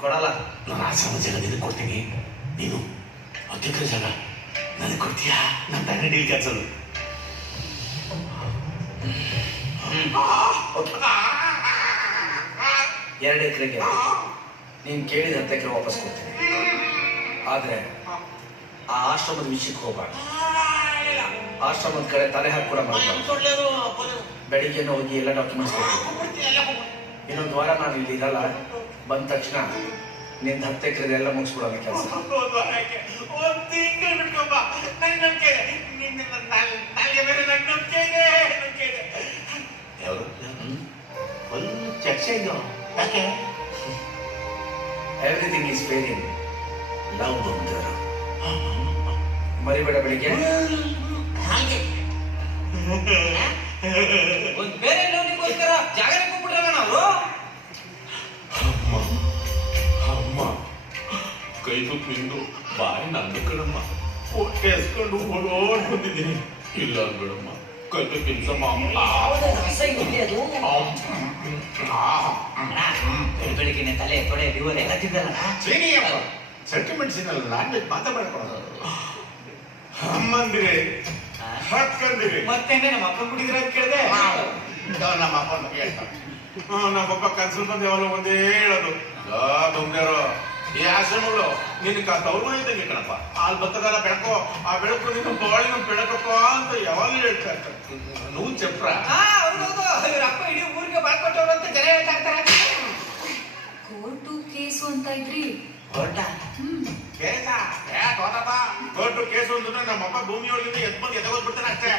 ಕೊಡಲ್ಲ. ನಾನು ಆಶ್ರಮ ಜಾಗ ನಿನಗೆ ಕೊಡ್ತೀನಿ, ನೀನು 10 ಎಕರೆ ಜಾಗ ನನಗೆ ಕೊಡ್ತೀಯಾ? ನನ್ನ ತಂಡ ಡೀಲ್ ಕ್ಯಾನ್ಸಲ್. 2 ಎಕರೆಗೆ ನೀನು ಕೇಳಿದ 10 ಎಕರೆ ವಾಪಸ್ ಕೊಡ್ತೀನಿ. ಆದ್ರೆ ಆ ಆಶ್ರಮದ ವಿಷಯಕ್ಕೆ ಹೋಗ್ಬಾರ್ದು. ಆಶ್ರಮದ ಕಡೆ ತಲೆ ಹಾಕಿ ಕೂಡ ಮಾಡಬಾರ್ದು. ಬೆಳಿಗ್ಗೆ ಹೋಗಿ ಎಲ್ಲ ಡಾಕ್ಯುಮೆಂಟ್ಸ್ ಕೊಡ್ತೀನಿ. ಇನ್ನೊಂದು ವಾರ ನಾನು ಇಲ್ಲಿ ಇರಲ್ಲ. ಬಂದ ತಕ್ಷಣ ನಿಂದ 10 ಎಕರೆ ಎಲ್ಲ ಮುಗಿಸ್ಬಿಡೋಣ ಕೆಲಸ. Everything is fair in love ಬಂದರ. ಮರಿಬೇಡ ಬೆಳಿಗ್ಗೆ. ಒಂದು ಬೇರೆ ನೋಡಿಗೋಸ್ಕರ ಜಾಗರಣೆ ಹೋಗ್ಬಿಟ್ರಲ್ಲ ನಾವು. ಅಮ್ಮ ಕೈ ತುತ್ತು ನಿಂದು ಬಾಯಿ ನಂದು ಕಣಮ್ಮ. ಹೊಟ್ಟೆ ಎಸ್ಕೊಂಡು ಓಡೋಡ್ ಬಂದಿದ್ದೀನಿ. ಇಲ್ಲ ಬಿಡಮ್ಮ, ಕೈ ತುತ್ತು ತಿನ್ಸಮ್ಮ. ಬೆಳಿಗ್ಗೆ ತಲೆ ತೊಡೆ ಲಿವರ್ ಎಲ್ಲ ತಿಂದಲ್ಲ. Sentiments ಇನ್ನಲ್ಲ, non veg ಮಾತಾಡ್ಕೊಳ್ಳೋದು. ಅಮ್ಮಂದಿರಿ ಹಕ್ಕಂದಿರಿ ಮತ್ತೆ ನಮ್ಮ ಅಪ್ಪ ಕುಡಿದ್ರೆ ಅಂತ ಕೇಳಿದೆ. ನಮ್ಮ ಅಪ್ಪ ಹೇಳ್ತಾರೆ. ನಮ್ಮಪ್ಪ ಕನ್ಸಲ್ ಬಂದು ಯಾವಾಗ ಒಂದೇ ಹೇಳೋದು, ಬಂಗಾರೋ ಈ ಆಶ್ರಮಗಳು ನಿನ್ ತವ್ರು ಇದ್ದಂಗೆ ಕಣಪ್ಪ. ಅಲ್ಲಿ ಬತ್ತದಲ್ಲ ಬೆಳಕೋ, ಆ ಬೆಳಕು ನಿನ್ನ ಬಾಳಿನ ಬೆಳಕಪ್ಪ ಅಂತ ಯಾವಾಗಲೂ ಹೇಳ್ತಾ ಇರ್ತಾರೆ. ನೀವು ಚಪ್ರ. ಹೌದೌದು, ಇವ್ರ ಅಪ್ಪ ಇಡೀ ಊರಿಗೆ ಬಾಳ್ಕೊಟ್ಟವ್ರು ಅಂತ ಜನ ಹೇಳ್ತಾ ಇರ್ತಾರೆ. ಕೋರ್ಟು ಕೇಸು ಅಂತ ಇದ್ರಿ. ಹೊರಟ ಕೋರ್ಟು ಕೇಸು ಅಂತಂದ್ರೆ ನಮ್ಮಪ್ಪ ಭೂಮಿಯೊಳಗಿಂದ ಎದ್ ಬಂದು ಎದಗೋದ್ಬಿಡ್ತಾನೆ ಅಷ್ಟೇ.